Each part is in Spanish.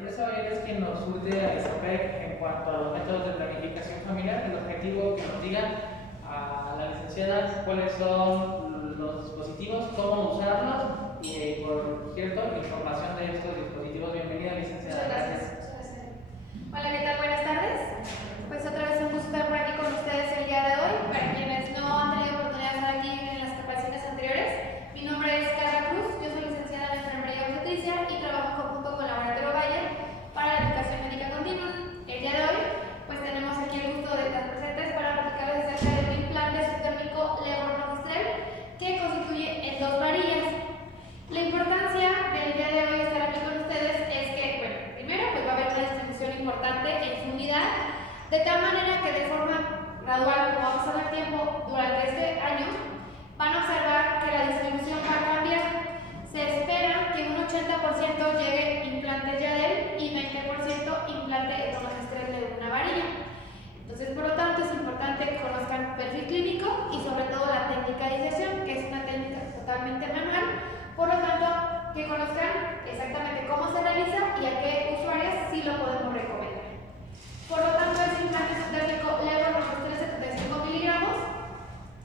empresa Bayer es quien nos surte al ISAPEC en cuanto a los métodos de planificación familiar. El objetivo que nos diga a la licenciada cuáles son los dispositivos, cómo usarlos y, por cierto, información de estos dispositivos. Bienvenida, licenciada. Muchas gracias. Hola, ¿qué tal? Buenas tardes. Pues otra vez un gusto estar por aquí con ustedes el día de hoy. Para quienes no han tenido oportunidad de estar aquí en las capacitaciones anteriores, mi nombre es Carla Cruz, yo soy licenciada en Enfermería y Obstetricia y trabajo en conjunto con Laboratorio Bayer para la aplicación médica continua. El día de hoy, pues tenemos aquí el gusto de estar presentes para platicarles acerca de un implante subtérmico levonorgestrel que constituye en 2 varillas. La importancia del día de hoy estar aquí con ustedes es que, bueno, primero pues va a haber una distribución importante en su unidad, de tal manera que de forma gradual, como va pasando el tiempo durante este año, van a observar que la distribución va a cambiar. Se espera que un 80% llegue implante Yadel y 20% implante levonorgestrel de una varilla. Entonces, por lo tanto, es importante que conozcan perfil clínico y sobre todo la técnica de iniciación, que es una técnica totalmente manual. Por lo tanto, que conozcan exactamente cómo se realiza y a qué usuarios sí lo podemos recomendar. Por lo tanto, es implante subtérmico levonorgestrel 75 miligramos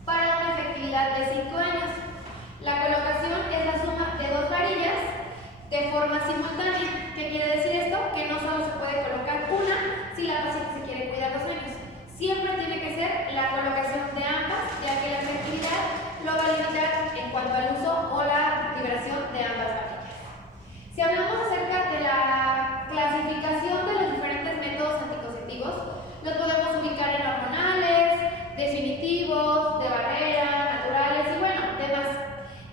para una efectividad de 5 años. La colocación es la suma de 2 varillas de forma simultánea. ¿Qué quiere decir esto? Que no solo se puede colocar una si la paciente se quiere cuidar 2 años. Siempre tiene que ser la colocación de ambas, ya que la efectividad lo va a limitar en cuanto al uso o la liberación de ambas varillas. Si hablamos acerca de la clasificación de los diferentes métodos anticonceptivos, los podemos ubicar en hormonales, definitivos, de barrera, naturales y bueno, demás.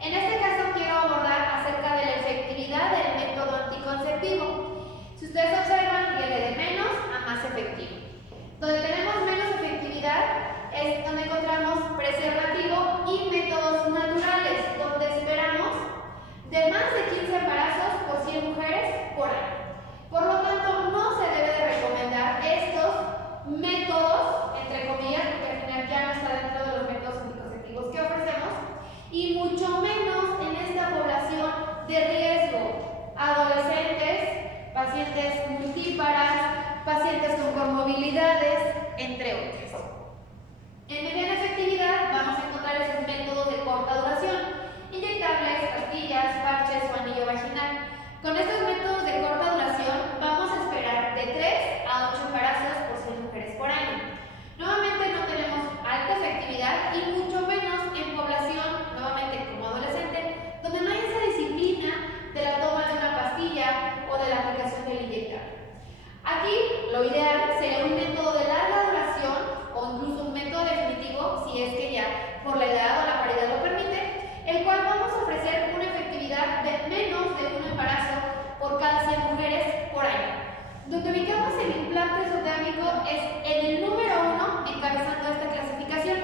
En este caso quiero abordar acerca de la efectividad del método anticonceptivo. Si ustedes observan, viene de menos a más efectivo. Donde tenemos menos efectividad es donde encontramos preservativo y métodos naturales, donde esperamos de más de 15 embarazos por 100 mujeres por año. Por lo tanto, no se debe de recomendar estos métodos, entre comillas, porque al final ya no está dentro de los métodos anticonceptivos que ofrecemos, y mucho menos en esta población de riesgo: adolescentes, pacientes multíparas, pacientes con comorbilidades, entre otros. En mediana efectividad vamos a encontrar esos métodos de corta duración: inyectables, pastillas, parches o anillo vaginal. Con estos métodos de corta duración vamos a esperar de 3 a 8 embarazos por 100 mujeres por año. Nuevamente no tenemos alta efectividad y mucho menos en población, nuevamente como adolescente, donde no hay esa disciplina de la toma de una pastilla o de la aplicación del inyectable. Aquí lo ideal sería un método de larga duración o incluso un método definitivo, si es que ya por la edad o la paridad lo permite, el cual vamos a ofrecer una efectividad de menos de un embarazo por cada 100 mujeres por año. Donde ubicamos el implante subtérmico es en el número 1 encabezando esta clasificación,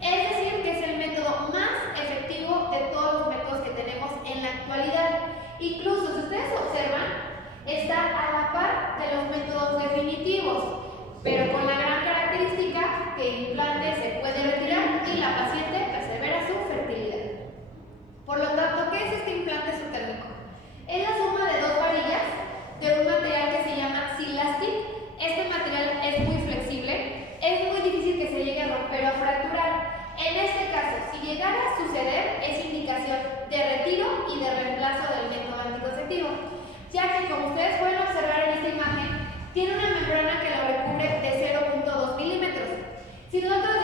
es decir, que es el método más efectivo de todos los métodos que tenemos en la actualidad. Incluso, si ustedes observan, está a la par de los métodos definitivos, pero con la gran característica que el implante se puede retirar y la paciente persevera su fertilidad. Por lo tanto, ¿qué es este implante subtérmico? Es la suma de 2 varillas de un material que se llama Silastic. Este material es muy flexible, es muy difícil que se llegue a romper o fracturar. En este caso, si llegara a suceder, es indicación de retiro y de reemplazo del método anticonceptivo, ya que, como ustedes pueden observar en esta imagen, tiene una membrana que lo recubre de 0.2 milímetros. Si nosotros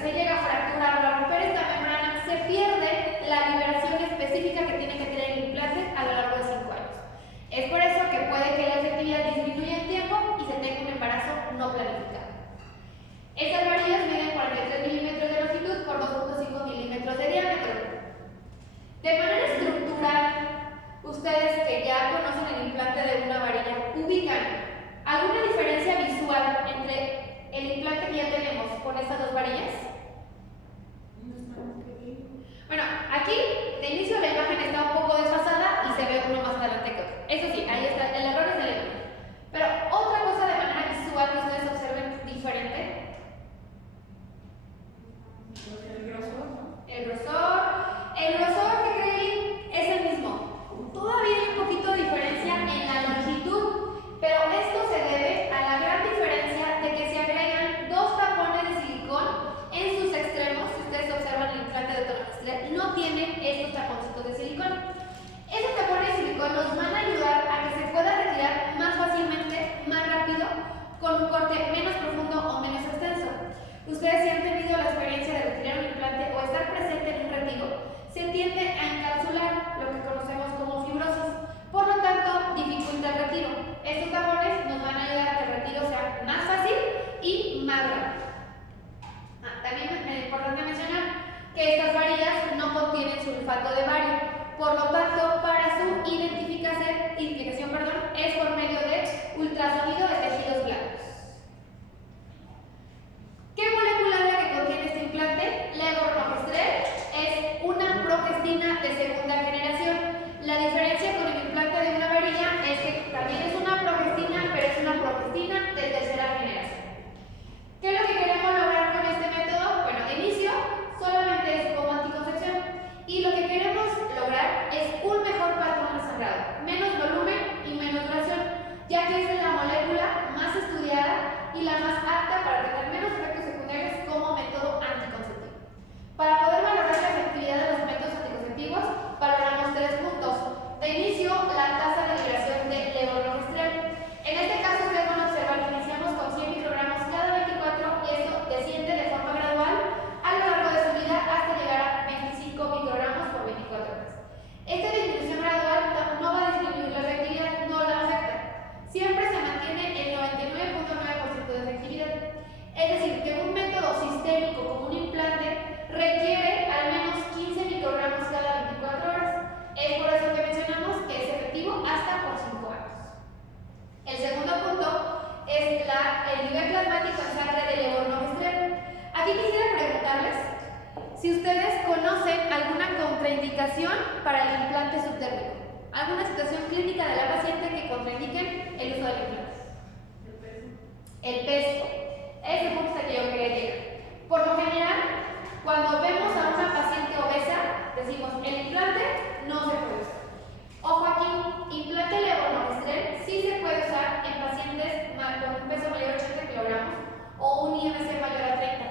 se llega a fracturar o a romper esta membrana, se pierde la liberación específica que tiene que tener el implante a lo largo de 5 años. Es por eso que puede que la efectividad disminuya en tiempo y se tenga un embarazo no planificado. Estas varillas miden 43 milímetros de longitud por 2.5 milímetros de diámetro. De manera estructural, ustedes que ya conocen el implante de una varilla, ¿ubican alguna diferencia visual entre el implante que ya tenemos con estas 2 varillas? Bueno, aquí de inicio la imagen está un poco desfasada y se ve uno más adelante que otro. Eso sí, ahí está, el error es de la imagen. Pero otra cosa de manera visual que ustedes observen es por medio de ultrasonido de tejidos blandos. ¿Qué molécula es la que contiene este implante? Levornogestrel es una progestina de segunda generación. La diferencia con el implante de una varilla es que también es una progestina, pero es una progestina de tercera generación. ¿Qué es lo que queremos lograr con este método? Bueno, de inicio solamente es como anticoncepción y lo que queremos lograr es un mejor patrón de sangrado, menos volumen y menos duración, ya que es la molécula más estudiada y la más apta para tener menos efectos secundarios como método anticonceptivo. Para poder valorar la efectividad de los métodos anticonceptivos, valoramos 3 puntos. De inicio, la tasa de liberación de levornogestrel. En este caso, ustedes van a observar que iniciamos con 100 microgramos cada 24 y esto desciende de forma gradual a lo largo de su vida hasta llegar a 25 microgramos por 24 horas. Esta disminución gradual no va a disminuir la efectividad, no la afecta. Siempre se mantiene el 99.9% de efectividad. Es decir, que un método sistémico como un implante requiere al menos 15 microgramos cada 24 horas. Es por eso que mencionamos que es efectivo hasta por 5 años. El segundo punto es el nivel plasmático en sangre de levornogestrel. Aquí quisiera preguntarles si ustedes conocen alguna contraindicación para el implante subdérmico. ¿Alguna situación clínica de la paciente que contraindiquen el uso del implante? El peso. Es el punto al que yo quería llegar. Por lo general, cuando vemos a una paciente obesa, decimos, el implante no se puede usar. Ojo aquí, implante levornogestrel sí se puede usar en pacientes con un peso mayor a 80 kilogramos o un IMC mayor a 30.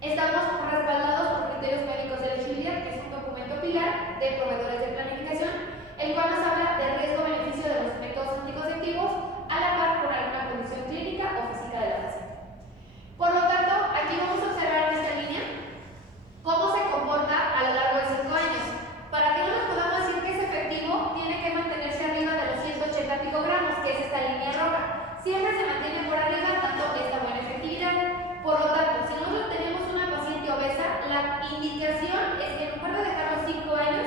Estamos respaldados por criterios médicos de elegibilidad, que es un documento pilar de proveedores de planificación, el cual nos habla del riesgo-beneficio de los métodos anticonceptivos a la par con alguna condición clínica o física de la paciente. Por lo tanto, aquí vamos a observar en esta línea cómo se comporta a lo largo de 5 años. Para que no nos podamos decir que es efectivo, tiene que mantenerse arriba de los 180 picogramos, que es esta línea roja. Siempre se mantiene por arriba, dando esta buena efectividad. Por lo tanto, si nosotros tenemos una paciente obesa, la indicación es que en lugar de dejarlos 5 años,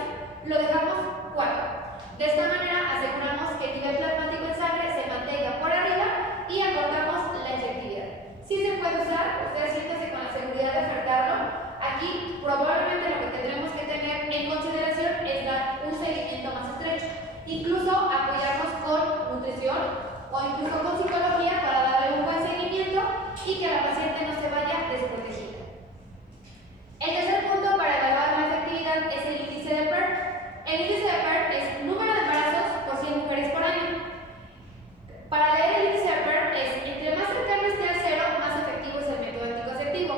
lo dejamos 4. De esta manera aseguramos que el nivel plasmático en sangre se mantenga por arriba y acortamos la efectividad. Sí se puede usar, ustedes siéntense con la seguridad de ofertarlo. Aquí probablemente lo que tendremos que tener en consideración es dar un seguimiento más estrecho, incluso apoyarnos con nutrición o incluso con psicología para darle un buen seguimiento y que la paciente no se vaya desprotegida. El tercer punto para evaluar la efectividad es el índice de PERT. El índice de PERT es número de embarazos por 100 mujeres por año. Para leer el índice de PERT es entre más cercano esté al cero, más efectivo es el método anticonceptivo.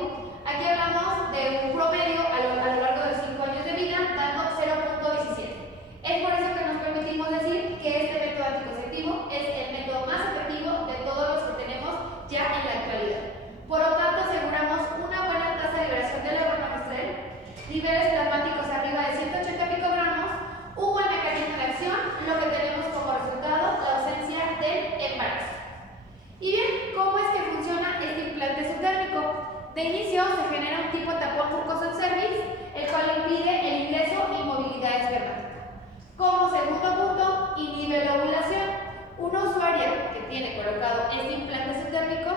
Aquí hablamos de un promedio a lo largo de 5 años de vida, dando 0.17. Es por eso que nos permitimos decir que este método anticonceptivo es el método más efectivo de todos los que tenemos ya en la actualidad. Por lo tanto, aseguramos una buena tasa de liberación de levornogestrel, niveles plasmáticos arriba de 180 picogramos, un buen mecanismo de acción, lo que tenemos como resultado la ausencia del embarazo. Y bien, ¿cómo es que funciona este implante subdérmico? De inicio se genera un tipo tapón mucoso en cervix, el cual impide el ingreso y movilidad espermática. Como segundo punto, inhibe la ovulación. Una usuaria que tiene colocado este implante subdérmico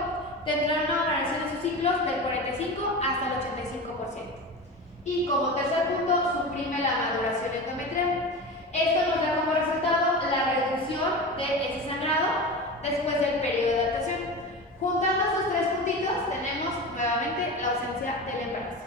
tendrá una variación en sus ciclos del 45 hasta el 85%. Y como tercer punto, suprime la maduración endometrial. Esto nos da como resultado la reducción de ese sangrado después del periodo de adaptación. Juntando esos 3 puntitos, tenemos nuevamente la ausencia del embarazo.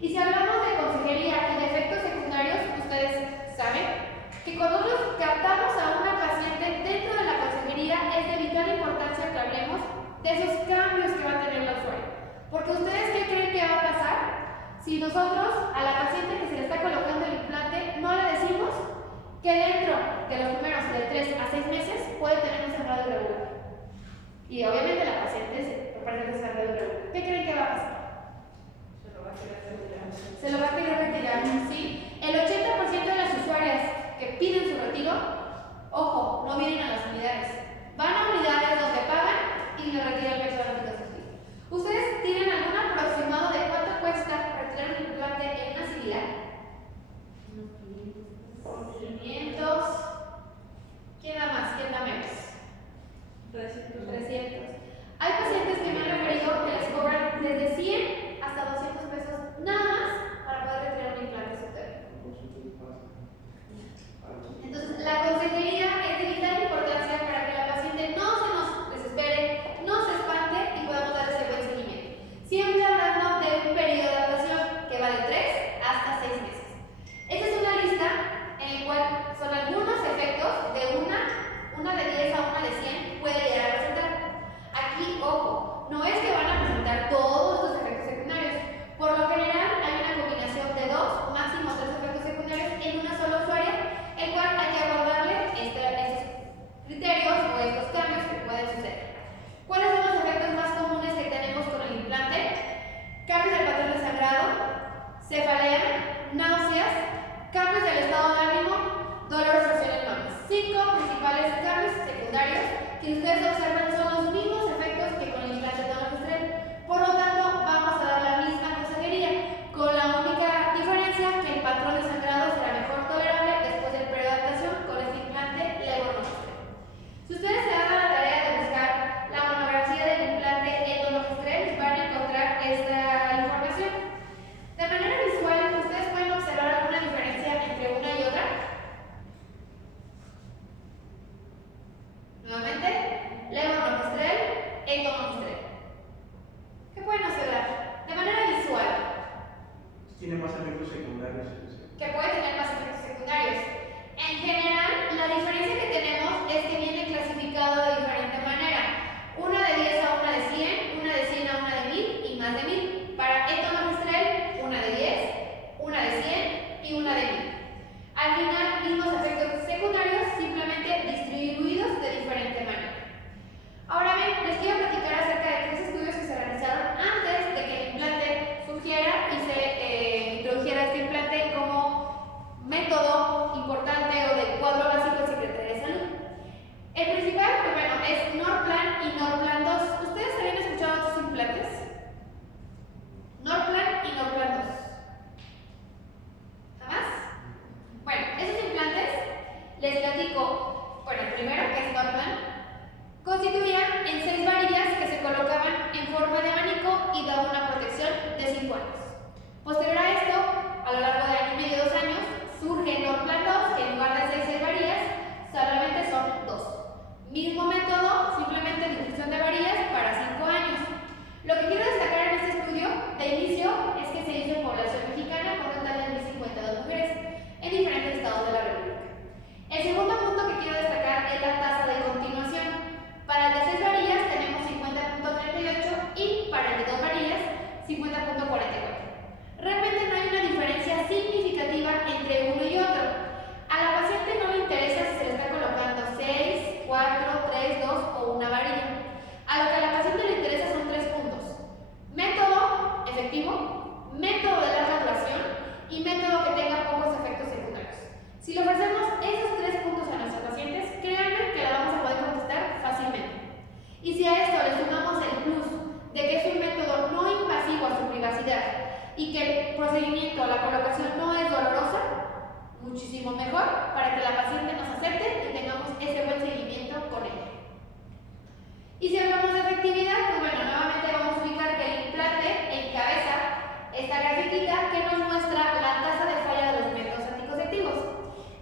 Y si hablamos de consejería y de efectos secundarios, ustedes saben que cuando nosotros captamos a una paciente dentro de la consejería, es de vital importancia que hablemos de esos cambios que va a tener la usuaria. Porque ustedes, ¿qué creen que va a pasar si nosotros a la paciente que se le está colocando el implante no le decimos que dentro de los primeros de 3 a 6 meses puede tener un sangrado irregular? Y obviamente la paciente se presenta sangrado irregular. ¿Qué creen que va a pasar? Se lo va a querer retirar, ¿sí? El 80% de las usuarias que piden su retiro, ojo, no vienen a las unidades. Van a unidades donde pagan y le retiran el método anticonceptivo. ¿Ustedes tienen algún aproximado de cuánto cuesta retirar un implante en una similar? 500. ¿Quién da más? ¿Quién da menos? estos cambios que pueden suceder. ¿Cuáles son los efectos más comunes que tenemos con el implante? Cambios del patrón de sangrado, cefalea, náuseas, cambios del estado de ánimo, dolor o sensación en manos. 5 principales cambios secundarios que ustedes observan son los mismos efectos que con el implante tonogestrel. Por lo tanto, vamos a dar la misma consejería, con la única diferencia que el patrón de sangrado será mejor tolerable después del periodo de adaptación con este implante levonorgestrel. Si ustedes se dan la tarea de buscar la monografía del implante tonogestrel, van a encontrar esta información. De manera visual, ustedes pueden observar alguna diferencia entre una y otra. Nuevamente, levonorgestrel, tonogestrel. ¿Qué pueden observar? De manera visual. Tiene más efectos secundarios. Que puede tener más efectos secundarios. En general, la diferencia que tenemos es que viene clasificado de diferente manera. Una de 10 a una de 100, una de 100 a una de 1000 y más de 1000. Para tonogestrel, una de 10, una de 100 y una de 1000. Al final, mismos efectos secundarios, simplemente distribuidos de diferente manera. Ahora bien, les quiero platicar acerca de 3 estudios que se realizaron antes de que el implante surgiera y se introdujera este implante como método importante o del cuadro básico de Secretaría de Salud. El principal, pues bueno, es Norplan y Norplan 2. ¿Ustedes habían escuchado estos implantes? Norplan y Norplan 2. ¿Jamás? Bueno, esos implantes, les platico, bueno, primero que es Norplan, constituían en 6 varillas que se colocaban en forma de abanico y daban una protección de 5 años. Posterior a esto, a lo largo de año y medio, 2 años, surge Norplan 2, que en lugar de 6 varillas, solamente son 2. Mismo método, simplemente difusión de varillas para 5 años. Lo que quiero destacar en este estudio de inicio es que se hizo en población mexicana con un total de 1052 mujeres en diferentes estados de la República. El segundo punto que quiero destacar es la tasa de continuación. Para el de 6 varillas tenemos 50.38 y para el de 2 varillas 50.44. Realmente no hay una diferencia significativa entre uno y otro. A la paciente no le interesa si se le está colocando 6, 4, 3, 2 o una varilla. A lo que a la paciente le interesa son 3 puntos: método efectivo, método de larga duración y método que tenga pocos efectos secundarios. Si le ofrecemos esos 3 puntos a nuestros pacientes, créanme que la vamos a poder contestar fácilmente. Y si a esto le sumamos el plus de que es un método no invasivo a su privacidad y que el procedimiento, la colocación no es dolorosa, muchísimo mejor para que la paciente nos acepte y tengamos ese buen seguimiento con ella. Y si hablamos de efectividad, pues bueno, nuevamente vamos a ubicar que el implante encabeza esta grafiquita que nos muestra la tasa de falla de los métodos anticonceptivos.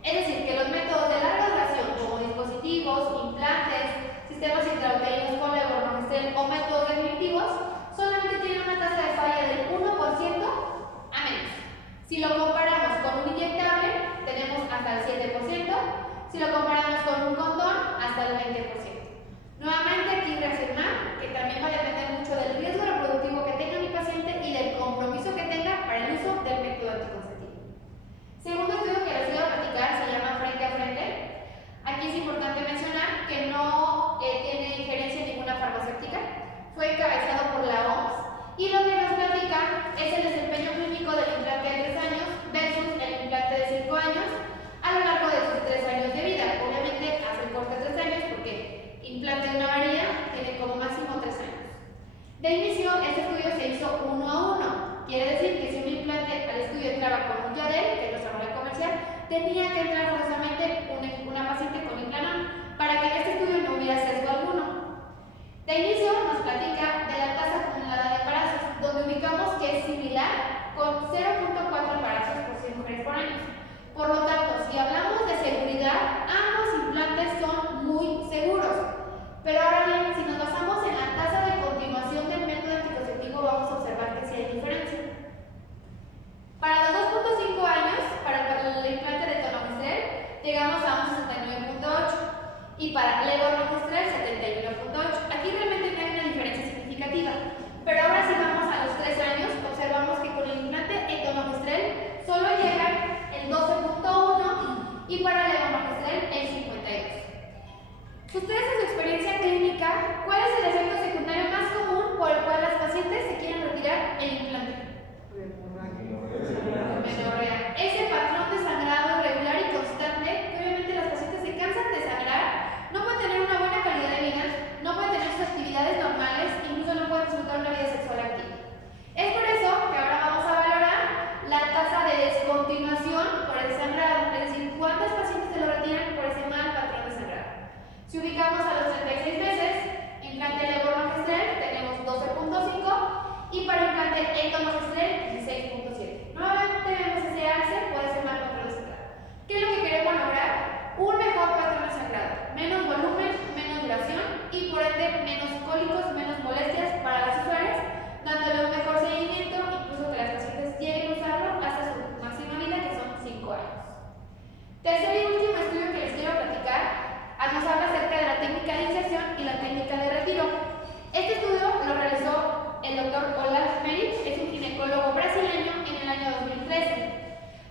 Es decir, que los métodos de larga duración, como dispositivos, implantes, sistemas intrauterinos con levonorgestrel o métodos definitivos, solamente tienen una tasa de falla del 1% a menos. Si lo comparamos con un inyectable, tenemos hasta el 7%. Si lo comparamos con un condón, hasta el 20%. Nuevamente, aquí reafirmar que también va a depender mucho del riesgo reproductivo que tenga mi paciente y del compromiso que tenga para el uso del método anticonceptivo. Segundo estudio que les quiero platicar se llama Frente a Frente. Aquí es importante mencionar que no tiene injerencia en ninguna farmacéutica. Fue encabezado por la OMS y lo que nos platica es el desempeño clínico del implante de 3 años versus el implante de 5 años a lo largo de sus 3 años de vida. Obviamente hace el corte 3 años porque implante de una varilla tiene como máximo 3 años. De inicio, este estudio se hizo 1 a 1. Quiere decir que si un implante al estudio entraba con un Yadel, que es nuestra marca comercial, tenía que entrar forzosamente una paciente con Implanon para que en este estudio no hubiera sesgo alguno. De inicio nos platica de la tasa acumulada de embarazos, donde ubicamos que es similar con 0.4 embarazos por 100 mujeres por año. Por lo tanto, si hablamos de seguridad, ambos implantes son muy seguros. Pero ahora bien, si nos basamos en la tasa de continuación del método anticonceptivo, vamos a observar que sí hay diferencia. Para los 2.5 años, para el implante de tonogestrel, llegamos a un 69.8 y para levonorgestrel 71.8. Aquí realmente no hay una diferencia significativa, pero ahora si vamos a los 3 años, observamos que con el implante tonogestrel solo llegan el 12.1 y para levonorgestrel el 52. Ustedes en su explicar cuál es el efecto secundario más común por el cual las pacientes se quieren retirar el implante. Menorrea. Ese patrón de sangrado irregular y constante, que obviamente las pacientes se cansan de sangrar, no pueden tener una buena calidad de vida, no pueden tener sus actividades normales, incluso no pueden disfrutar una vida sexual activa. Es por eso que ahora vamos a valorar la tasa de descontinuación por el sangrado, es decir, cuántas pacientes se lo retiran por ese mal patrón de sangrado. Si ubicamos a los 36 meses, implante levormagistral tenemos 12.5 y para implante endomagistral 16.7. Nuevamente vemos ese alce por ese mal patrón de sangrado. ¿Qué es lo que queremos lograr? Un mejor patrón de sangrado, menos volumen, menos duración y por ende menos cólicos, menos molestias para las usuarias, dándole un mejor seguimiento, incluso que las pacientes lleguen a usarlo hasta su máxima vida, que son 5 años. Tercer y último estudio que les quiero platicar nos habla acerca de la técnica de inserción y la técnica de retiro. Este estudio lo realizó el doctor Olaf Merritt, es un ginecólogo brasileño en el año 2013.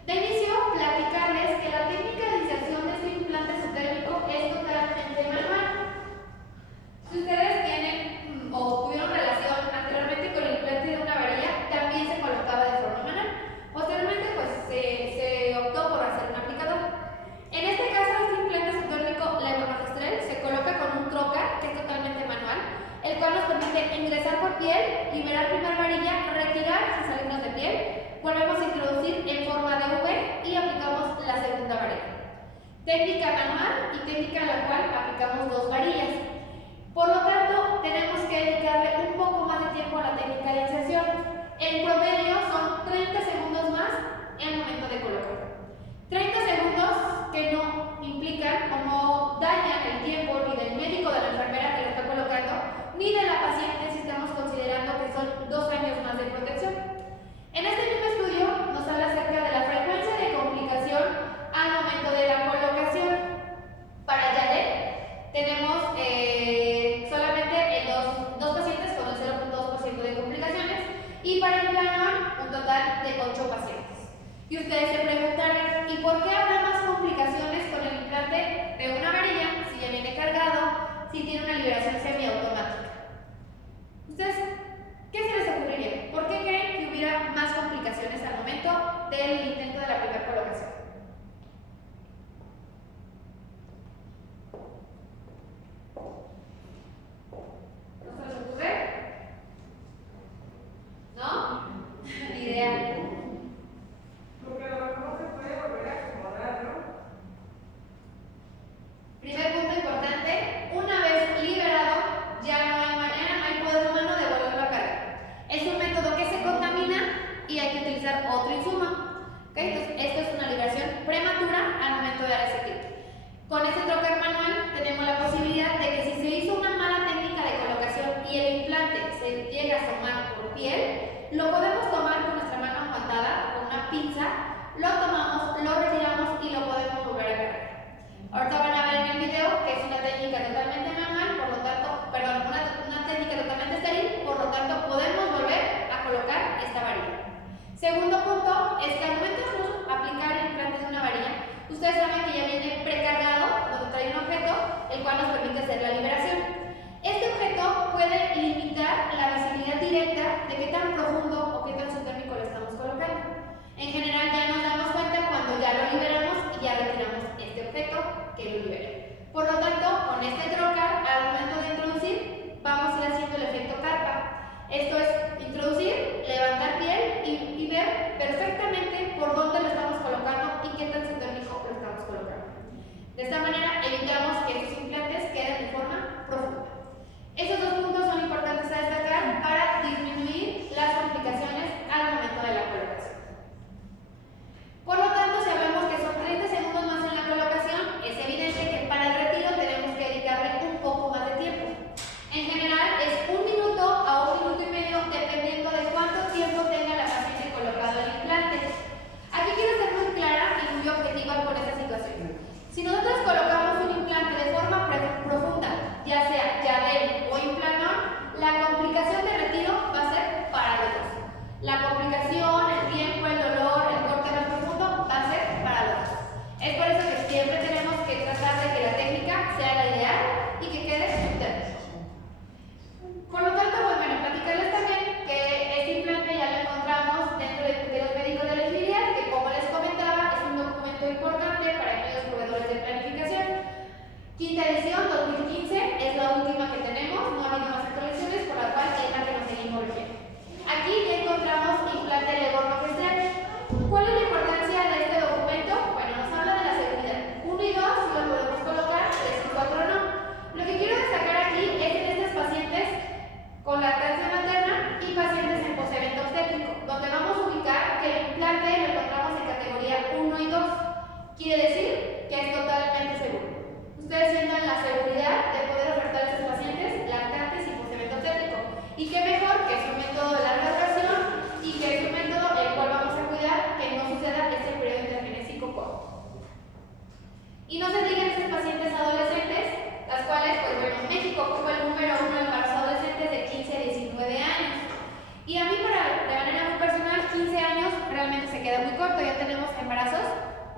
De inicio, platicarles que la técnica de inserción de este implante subdérmico es totalmente manual. Si ustedes tienen o tuvieron relación anteriormente con el implante de una varilla, también se colocaba de forma manual. Posteriormente, pues se optó por hacer un aplicador. En este caso, este implante subdérmico levormagistral se coloca con un trocar, que es totalmente manual, el cual nos permite ingresar por piel, liberar primera varilla, retirar sin salirnos de piel, volvemos a introducir en forma de V y aplicamos la segunda varilla. Técnica manual y técnica en la cual aplicamos 2 varillas. Por lo tanto, tenemos que dedicarle un poco más de tiempo a la técnica de inserción. En promedio son 30 segundos más en el momento de colocar. 30 segundos que no implican o no dañan el tiempo ni del médico, de la enfermera que lo está colocando, ni de la paciente si estamos considerando que son 2 años más de protección. En este mismo estudio nos habla acerca de la frecuencia de complicación al momento de la colocación. Para Yadet tenemos solamente dos pacientes con el 0.2% de complicaciones y para el Planon un total de 8 pacientes. Y ustedes se preguntarán, ¿y por qué habrá más complicaciones con el implante de una varilla si ya viene cargado, si tiene una liberación semiautomática? ¿Ustedes qué se les ocurriría? ¿Por qué creen que hubiera más complicaciones al momento del intento de la primera colocación? ¿No se les ocurre? ¿No? Ideal. Porque a lo mejor se puede volver a acomodar, ¿no? Primer punto importante, México ocupa el número 1 en embarazos adolescentes de 15 a 19 años. Y a mí, de manera muy personal, 15 años realmente se queda muy corto. Ya tenemos embarazos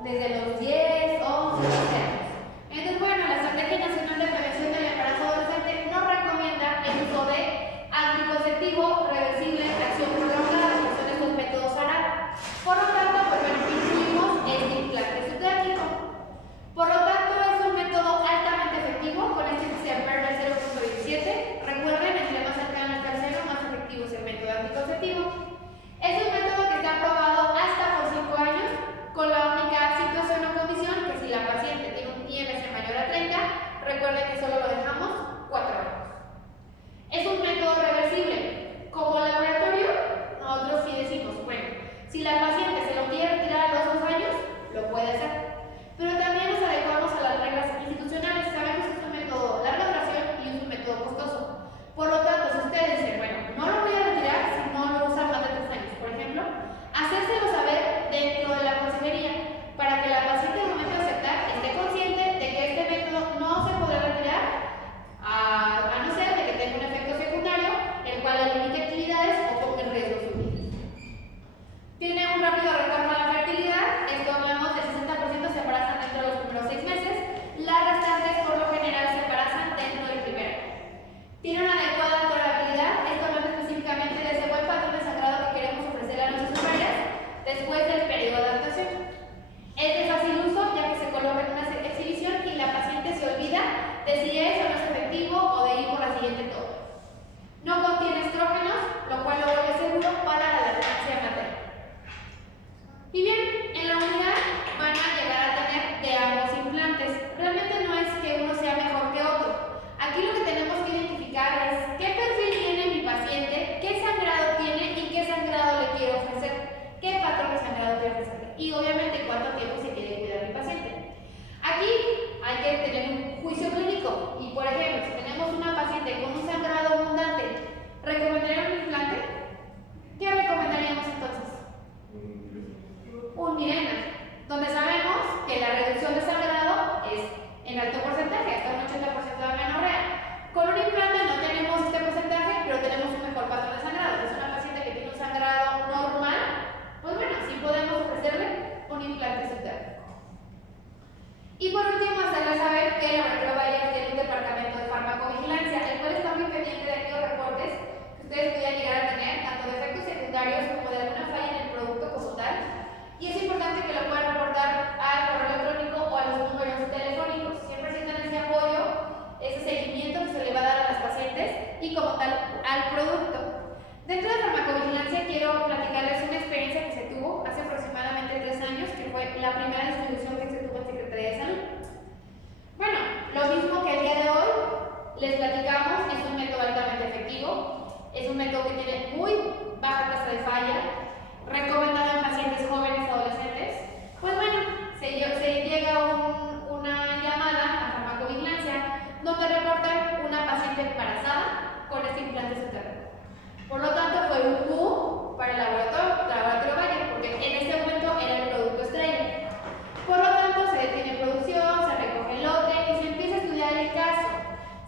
desde los 10, 11, 12 años. Entonces, bueno, la Estrategia Nacional de Prevención del Embarazo Adolescente nos recomienda el uso de anticonceptivo reversible de acción prolongada, que son estos métodos ARA. Por lo tanto, pues bueno, incluimos el implante subdérmico. Por lo tanto, es un método altamente efectivo con este índice de PER de 0.27. Recuerden, entre más cercano al tercero, más efectivo es el método anticonceptivo. Es un método que está aprobado hasta por 5 años, con la única situación o condición que si la paciente tiene un IMC mayor a 30, recuerden que solo lo dejamos 4 años. Es un método reversible. Como laboratorio, nosotros sí decimos, bueno, si la paciente se lo quiere retirar a los 2 años, lo puede hacer. Pero también nos adecuamos a las reglas institucionales. Sabemos que es un método de larga duración y es un método costoso. Por lo tanto, si ustedes dicen, bueno, no lo voy a retirar si no lo usan más de 3 años, por ejemplo, hacérselo saber dentro de la consejería para que la paciente al momento de aceptar esté consciente de que este método no se podrá retirar a no ser de que tenga un efecto secundario, el cual le limite actividades o ponga en riesgo su vida. Tiene un rápido retorno a la fertilidad. Esto hablamos del 60% se embarazan dentro de los primeros 6 meses, las restantes por lo general se embarazan dentro del primer año. Tiene una adecuada tolerabilidad. Esto hablando específicamente de ese buen patrón de sangrado que queremos ofrecer a nuestras usuarias después del periodo de adaptación. Es de fácil uso ya que se coloca en una exhibición y la paciente se olvida de si es o no es efectivo o de ir por la siguiente toma. No contiene estrógenos, lo cual lo vuelve seguro para la lactancia materna. Y bien, en la unidad van a llegar a tener de ambos implantes. Realmente no es que uno sea mejor que otro. Aquí lo que tenemos que identificar es qué perfil tiene mi paciente, qué sangrado tiene y qué sangrado le quiero ofrecer, qué patrón de sangrado quiero ofrecer y obviamente cuánto tiempo se quiere cuidar mi paciente. Aquí hay que tener un juicio clínico y, por ejemplo, si tenemos una paciente con un sangrado abundante, ¿recomendaríamos un implante? ¿Qué recomendaríamos entonces? Un Mirena, donde sabemos que la reducción de sangrado es en alto porcentaje, hasta un 80% de amenorrea. Con un implante no tenemos este porcentaje, pero tenemos un mejor patrón de sangrado. Si es una paciente que tiene un sangrado normal, pues bueno, sí podemos ofrecerle un implante subdérmico. Y por último, hacerles saber que el laboratorio Bayer tiene un departamento de farmacovigilancia, el cual está muy pendiente de aquellos reportes que ustedes pudieran llegar a tener, tanto de efectos secundarios como de alguna falla en el producto como tal. Y es importante que lo puedan reportar al correo electrónico o a los números telefónicos. Siempre sientan ese apoyo, ese seguimiento que se le va a dar a las pacientes y como tal al producto. Dentro de farmacovigilancia quiero platicarles una experiencia que se tuvo hace aproximadamente 3 años, que fue la primera distribución que se tuvo en Secretaría de Salud. Bueno, lo mismo que el día de hoy les platicamos, es un método altamente efectivo, es un método que tiene muy baja tasa de falla, recomendado en pacientes jóvenes adolescentes. Pues bueno, se llega una llamada a farmacovigilancia donde reportan una paciente embarazada con este implante subdérmico. Por lo tanto, fue un boom para el laboratorio Bayer, porque en ese momento era el producto estrella. Por lo tanto, se detiene producción, se recoge el lote y se empieza a estudiar el caso.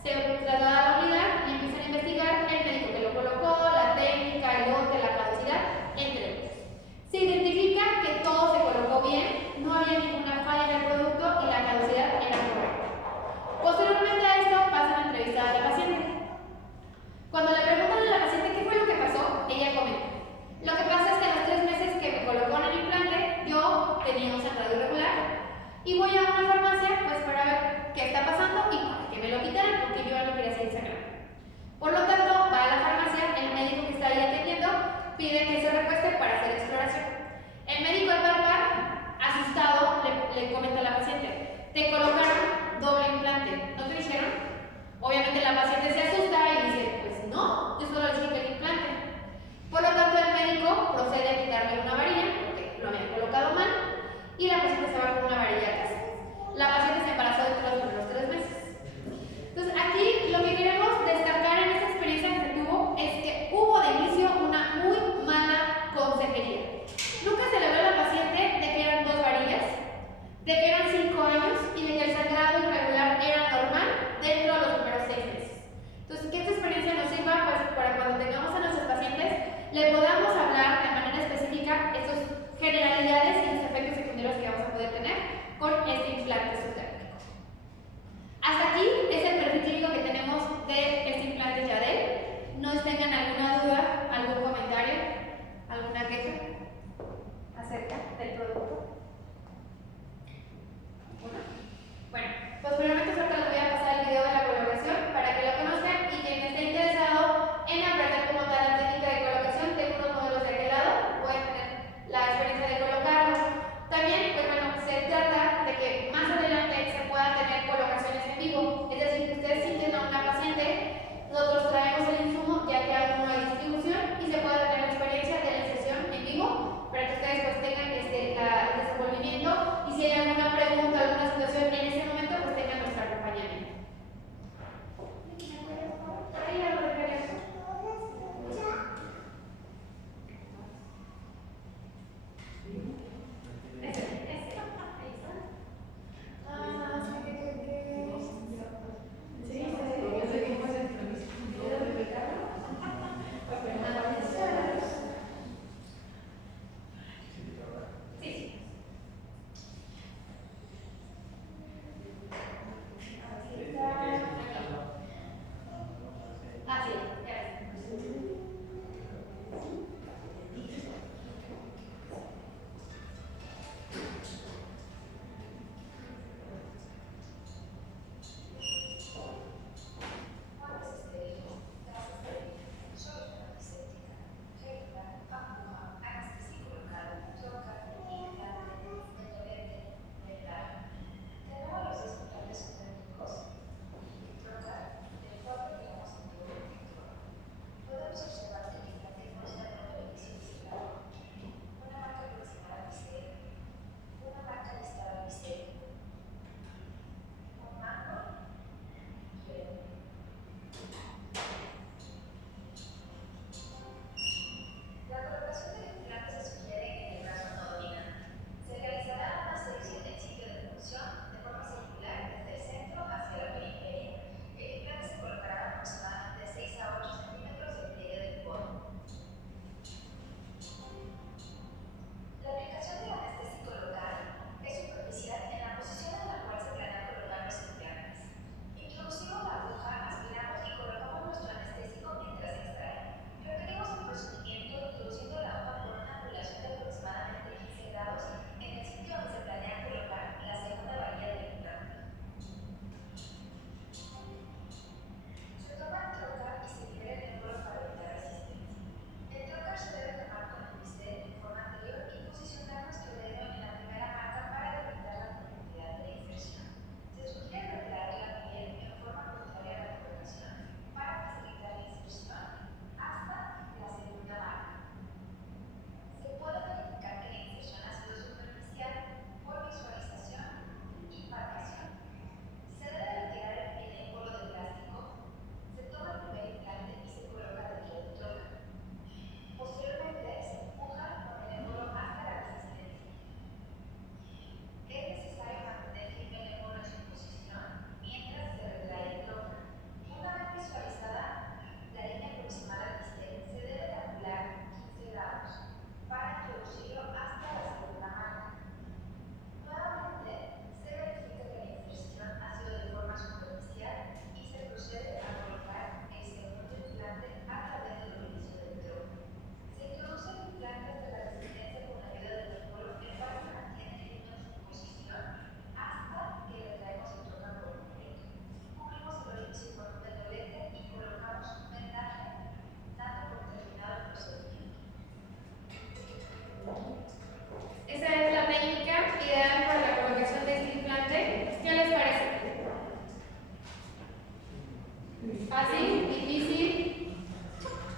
Se traslada a la unidad y empiezan a investigar el médico que lo colocó, la técnica, el lote, la caducidad, entre otros. Se identifica que todo se colocó bien, no había ninguna falla en el producto y la caducidad era correcta. Posteriormente a esto, pasan a entrevistar a la paciente. Cuando le preguntan a la paciente qué fue lo que pasó, ella comenta: lo que pasa es que a los 3 meses que me colocó en el implante, yo tenía un sangrado irregular y voy a una farmacia pues para ver qué está pasando y para que me lo quitaran porque yo ya no quería seguir sangrando. Por lo tanto, va a la farmacia, el médico que está ahí atendiendo pide que se recueste para hacer exploración. El médico al palpar, asustado, le comenta a la paciente: te colocaron doble implante, ¿no te dijeron? Obviamente la paciente se asusta y dice: pues no, yo solo le dije que el implante. Por lo tanto, el médico procede a quitarle una varilla porque lo habían colocado mal y la paciente se va con una varilla a casa. La paciente se embarazó dentro de los primeros 3 meses. Entonces, aquí lo que queremos destacar en esta experiencia que se tuvo es que hubo de inicio una muy mala consejería. Nunca se le habló a la paciente de que eran 2 varillas, de que eran 5 años y de que el sangrado irregular era normal dentro de los primeros 6 meses. ¿Fácil? ¿Difícil?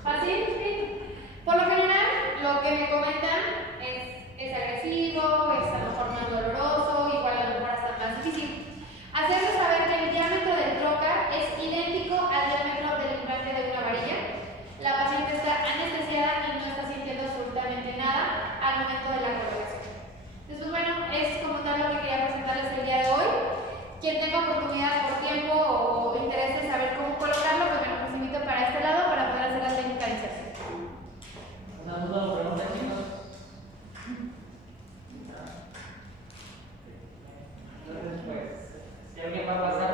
¿Fácil? Sí. Por lo general, lo que me comentan es agresivo, es a lo mejor más doloroso, igual a lo mejor hasta más difícil. Hacerles saber que el diámetro del trocar es idéntico al diámetro del implante de una varilla. La paciente está anestesiada y no está sintiendo absolutamente nada al momento de la colocación. Entonces, bueno, es como tal lo que quería presentarles el día de hoy. Quien tenga oportunidad por tiempo o interés de saber cómo colocarlo, pues bueno, los invito para este lado para poder hacer la técnica de inserción. ¿Una duda o pregunta, chicos? Entonces, pues, si alguien va a pasar.